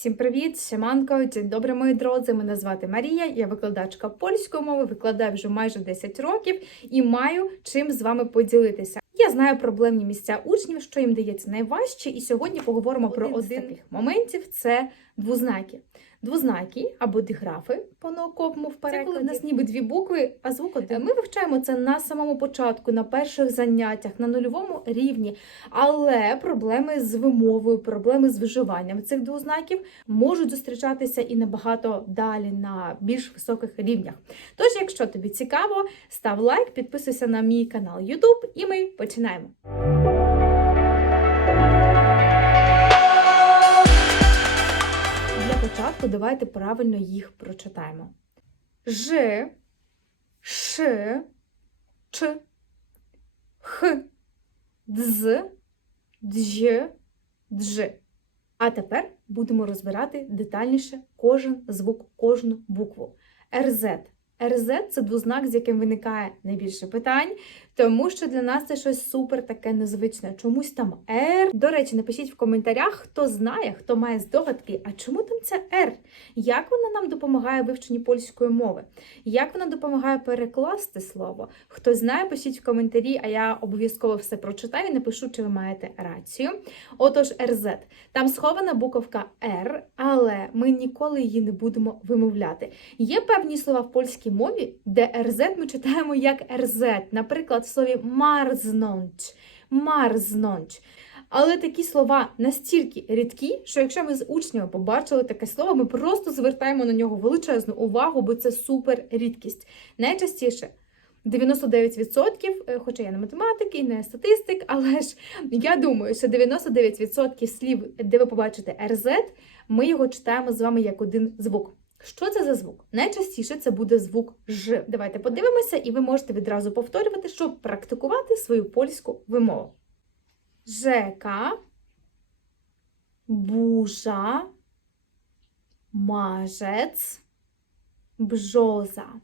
Всім привіт, Шаманка! день добрий, мої дрози! Мене звати Марія, я викладачка польської мови, викладаю вже майже 10 років і маю чим з вами поділитися. Я знаю проблемні місця учнів, що їм дається найважче, і сьогодні поговоримо про один з таких моментів це двознаки. Двознаки або диграфи по науковому в перекладі. Це коли в нас ніби дві букви, а звук один. Ми вивчаємо це на самому початку, на перших заняттях, на нульовому рівні. Але проблеми з вимовою, проблеми з виживанням цих двознаків можуть зустрічатися і набагато далі на більш високих рівнях. Тож, якщо тобі цікаво, став лайк, підписуйся на мій канал YouTube, і ми починаємо. Для давайте правильно їх прочитаємо. Ж, Ш, Ч, Х, Дз, Дж, Дж. А тепер будемо розбирати детальніше кожен звук, кожну букву. РЗ. РЗ це двознак, з яким виникає найбільше питань, тому що для нас це щось супер таке незвичне. Чомусь там Р. До речі, напишіть в коментарях, хто знає, хто має здогадки, а чому там це Р? Як вона нам допомагає в вивченні польської мови? Як вона допомагає перекласти слово? Хто знає, пишіть в коментарі, а я обов'язково все прочитаю і напишу, чи ви маєте рацію. Отож, РЗ. Там схована буковка Р, але ми ніколи її не будемо вимовляти. Є певні слова в польській мові, де РЗ ми читаємо як РЗ. Наприклад, в слові марзнонч, марзнонч. Але такі слова настільки рідкі, що якщо ми з учнями побачили таке слово, ми просто звертаємо на нього величезну увагу, бо це супер рідкість. Найчастіше 99%, е, хоча я не математик і не статистик, але ж я думаю, що 99% слів, де ви побачите РЗ, ми його читаємо з вами як один звук. Що це за звук? Найчастіше це буде звук Ж. Давайте подивимося, і ви можете відразу повторювати, щоб практикувати свою польську вимову. Rzeka, burza, marzec, brzoza.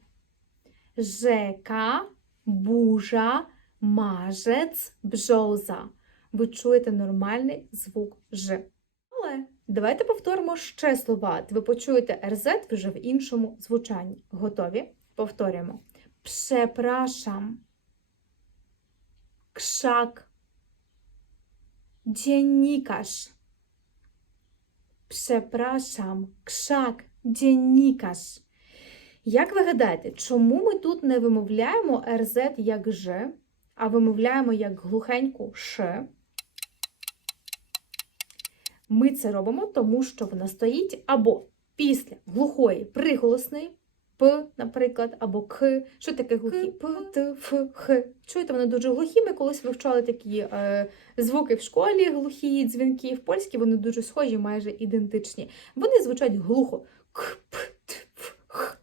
Rzeka, burza, marzec, brzoza. Ви чуєте нормальний звук Ж. Давайте повторимо ще слова. Ви почуєте РЗ вже в іншому звучанні. Готові? Повторюємо. Przepraszam. Krzak. Dziennikarz. Przepraszam, krzak, dziennikarz. Як ви гадаєте, чому ми тут не вимовляємо РЗ як Ж, а вимовляємо як глухеньку Ш? Ми це робимо, тому що вона стоїть або після глухої приголосної П, наприклад, або К. Що таке глухі? П, Т, Ф, Х. Чуєте, вони дуже глухі. Ми колись вивчали такі е, звуки в школі, глухі дзвінки. В польській вони дуже схожі, майже ідентичні. Вони звучать глухо. К, П, Т, Ф, Х.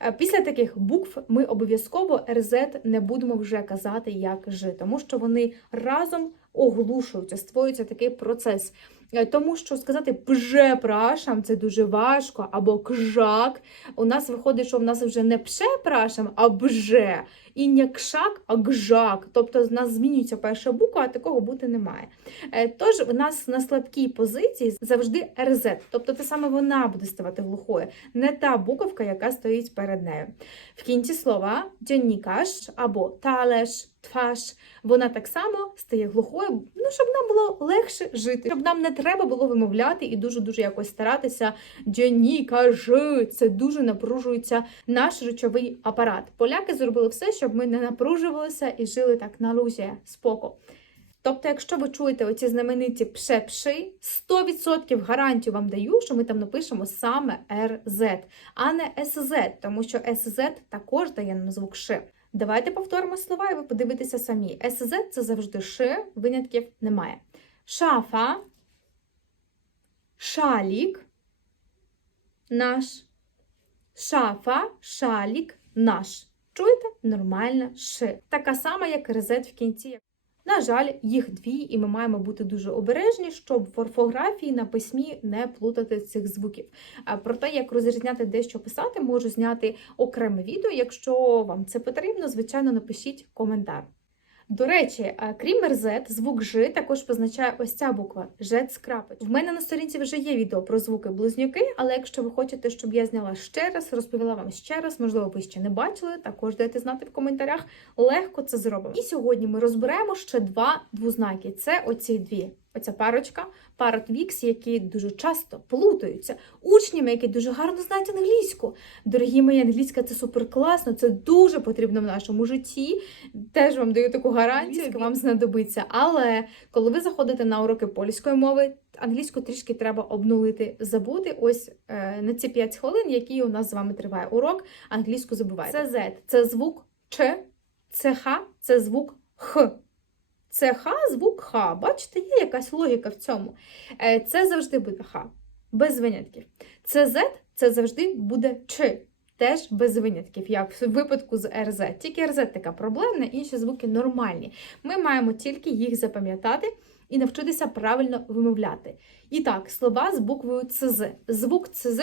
Е, Після таких букв ми обов'язково РЗ не будемо вже казати як Ж, тому що вони разом оглушуються, створюється такий процес. Е, Тому що сказати «пжепрашам» – це дуже важко, або кжак. У нас виходить, що в нас вже не пшепрашам, а бже. І не кшак. Тобто в нас змінюється перша буква, а такого бути не має. Е, Тож в нас на слабкій позиції завжди РЗ. Тобто те саме вона буде ставати глухою, не та буковка, яка стоїть перед нею. В кінці слова дзеннікаш або талеш, тфаш, вона так само стає глухою, ну, щоб нам було легше жити, щоб нам не треба було вимовляти і дуже-дуже якось старатися. Дзеннікаш, це дуже напружується наш речовий апарат. Поляки зробили все, щоб ми не напружувалися і жили так на лузі, споко. Тобто, якщо ви чуєте оці знамениті пше-пши, 100% гарантію вам даю, що ми там напишемо саме РЗ, а не СЗ, тому що СЗ також дає нам звук Ш. Давайте повторимо слова, і ви подивитеся самі. СЗ це завжди Ш, винятків немає. Шафа, шалік, наш. Шафа, шалік, наш. Чуєте? Нормальна Ш. Така сама, як резет в кінці. На жаль, їх дві, і ми маємо бути дуже обережні, щоб в орфографії на письмі не плутати цих звуків. Про те, як розрізняти дещо писати, можу зняти окреме відео. Якщо вам це потрібно, звичайно, напишіть коментар. До речі, е, крім мерзет, звук Ж також позначає ось ця буква Ж з крапочкою. В мене на сторінці вже є відео про звуки близнюки, але якщо ви хочете, щоб я зняла ще раз, розповіла вам ще раз, можливо, ви ще не бачили, також дайте знати в коментарях. Легко це зробимо. І сьогодні ми розберемо ще два двознаки. Це оці дві. Оця парочка, пара твікс, які дуже часто плутаються учнями, які дуже гарно знають англійську. Дорогі мої, англійська це супер класно, це дуже потрібно в нашому житті. Теж вам даю таку гарантію, яка вам знадобиться. Але коли ви заходите на уроки польської мови, англійську трішки треба обнулити, забути. Ось е, на ці 5 хвилин, які у нас з вами триває урок, англійську забувайте. Це Z, це звук Ч, це Х, це звук Х. Це Х, звук Х. Бачите, є якась логіка в цьому. Е, Це завжди буде Х, без винятків. Це Z, це завжди буде Ч. Теж без винятків, як в випадку з РЗ. Тільки РЗ така проблемна, інші звуки нормальні. Ми маємо тільки їх запам'ятати і навчитися правильно вимовляти. І так, слова з буквою ЦЗ. Звук ЦЗ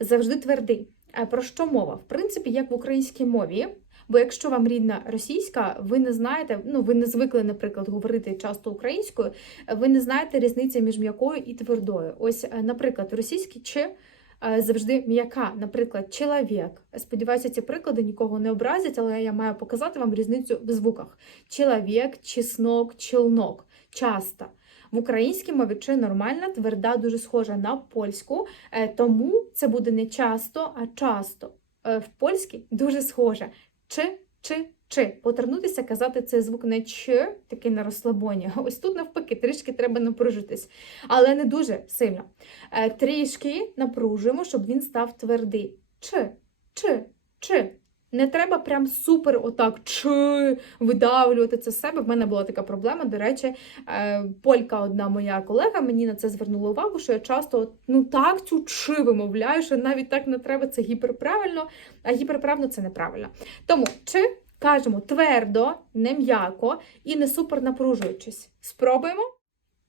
завжди твердий. Про що мова? В принципі, як в українській мові. Бо якщо вам рідна російська, ви не знаєте, ну ви не звикли, наприклад, говорити часто українською, ви не знаєте різниці між м'якою і твердою. Ось, е, наприклад, в російській чи е, завжди м'яка, наприклад, чоловік. Сподіваюся, ці приклади нікого не образять, але я маю показати вам різницю в звуках: чоловік, чеснок, челнок, часто. В українській мові чи нормальна, тверда, дуже схожа на польську, е, тому це буде не часто, а часто. В польській дуже схожа. Чи, чи, чи. Потернутися, казати цей звук не ч, такий на розслабоні. Ось тут навпаки, трішки треба напружитись, але не дуже сильно. Е, Трішки напружуємо, щоб він став твердий. Чи, чи, чи. Не треба прям супер отак чи видавлювати це з себе. В мене була така проблема. До речі, е, полька, одна моя колега, мені на це звернула увагу, що я часто ну так цю чи вимовляю, що навіть так не треба, це гіперправильно, а гіперправильно це неправильно. Тому чи кажемо твердо, не м'яко і не супер напружуючись. Спробуємо.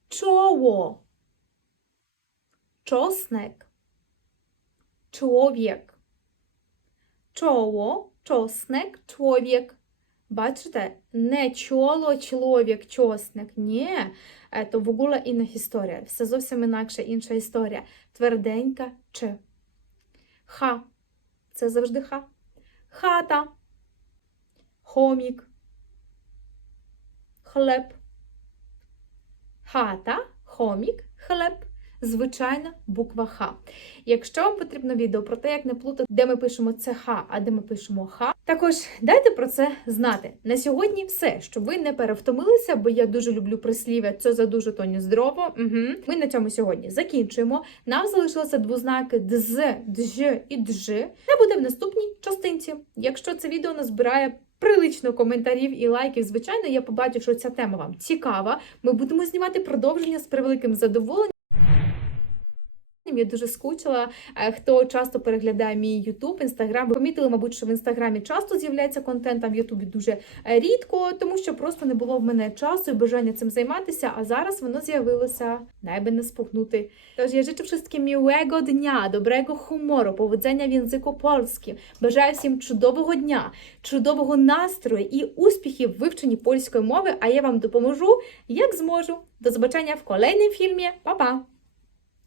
Чоło. Czosnek. Człowiek. Чоло, чосник, чоловік. Бачите, не чоло, чоловік, чосник. Ні, це в ogóle інна історія. Все зовсім інакше, інша історія. Тверденька чи. Ха. Це завжди ха. Хата. Хомік. Хлеб. Хата, хомік, хлеб. Звичайна буква Х. Якщо вам потрібно відео про те, як не плутати, де ми пишемо це Х, а де ми пишемо Х, також дайте про це знати. На сьогодні все, щоб ви не перевтомилися, бо я дуже люблю прислів'я це за дуже тоні здорово. Угу. Ми на цьому сьогодні закінчуємо. Нам залишилося двознаки дз, дж і дж. Це буде в наступній частинці. Якщо це відео назбирає прилично коментарів і лайків, звичайно, я побачу, що ця тема вам цікава. Ми будемо знімати продовження з превеликим задоволенням. Я дуже скучила. Е, Хто часто переглядає мій Ютуб, Інстаграм, помітили, мабуть, що в інстаграмі часто з'являється контент, а в Ютубі дуже е, рідко, тому що просто не було в мене часу і бажання цим займатися. А зараз воно з'явилося найби не спухнути. Тож я życzę wszystkim miłego dnia, dobrego humoru, powodzenia w języku polskim. Бажаю всім чудового дня, чудового настрою і успіхів в вивченні польської мови. А я вам допоможу, як зможу. До побачення в kolejnym filmie. Па-па!